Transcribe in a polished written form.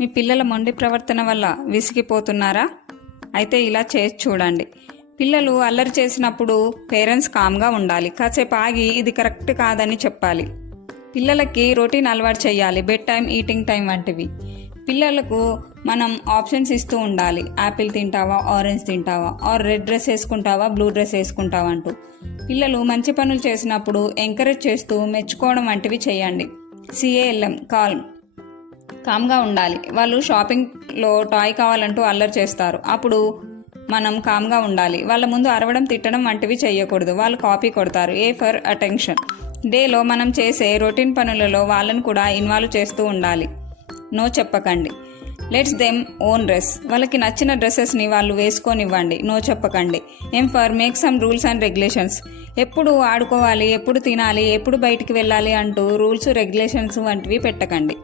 మీ పిల్లల మొండి ప్రవర్తన వల్ల విసిగిపోతున్నారా? అయితే ఇలా చేసి చూడండి. పిల్లలు అల్లరి చేసినప్పుడు పేరెంట్స్ కామ్గా ఉండాలి. కాసేపు ఆగి ఇది కరెక్ట్ కాదని చెప్పాలి. పిల్లలకి రొటీన్ అలవాటు చేయాలి, బెడ్ టైం, ఈటింగ్ టైం వంటివి. పిల్లలకు మనం ఆప్షన్స్ ఇస్తూ ఉండాలి. యాపిల్ తింటావా, ఆరెంజ్ తింటావా, ఆర్ రెడ్ డ్రెస్ వేసుకుంటావా, బ్లూ డ్రెస్ వేసుకుంటావా అంటూ. పిల్లలు మంచి పనులు చేసినప్పుడు ఎంకరేజ్ చేస్తూ మెచ్చుకోవడం వంటివి చేయండి. CALM కామ్గా ఉండాలి. వాళ్ళు షాపింగ్లో టాయ్ కావాలంటూ అల్లరి చేస్తారు. అప్పుడు మనం కామ్గా ఉండాలి. వాళ్ళ ముందు అరవడం, తిట్టడం వంటివి చేయకూడదు. వాళ్ళు కాపీ కొడతారు. A for attention. డేలో మనం చేసే రొటీన్ పనులలో వాళ్ళను కూడా ఇన్వాల్వ్ చేస్తూ ఉండాలి. నో చెప్పకండి. Let's them own dress. వాళ్ళకి నచ్చిన డ్రెస్సెస్ని వాళ్ళు వేసుకొనివ్వండి. నో చెప్పకండి. M for make some rules and regulations. ఎప్పుడు ఆడుకోవాలి, ఎప్పుడు తినాలి, ఎప్పుడు బయటికి వెళ్ళాలి అంటూ రూల్స్, రెగ్యులేషన్స్ వంటివి పెట్టకండి.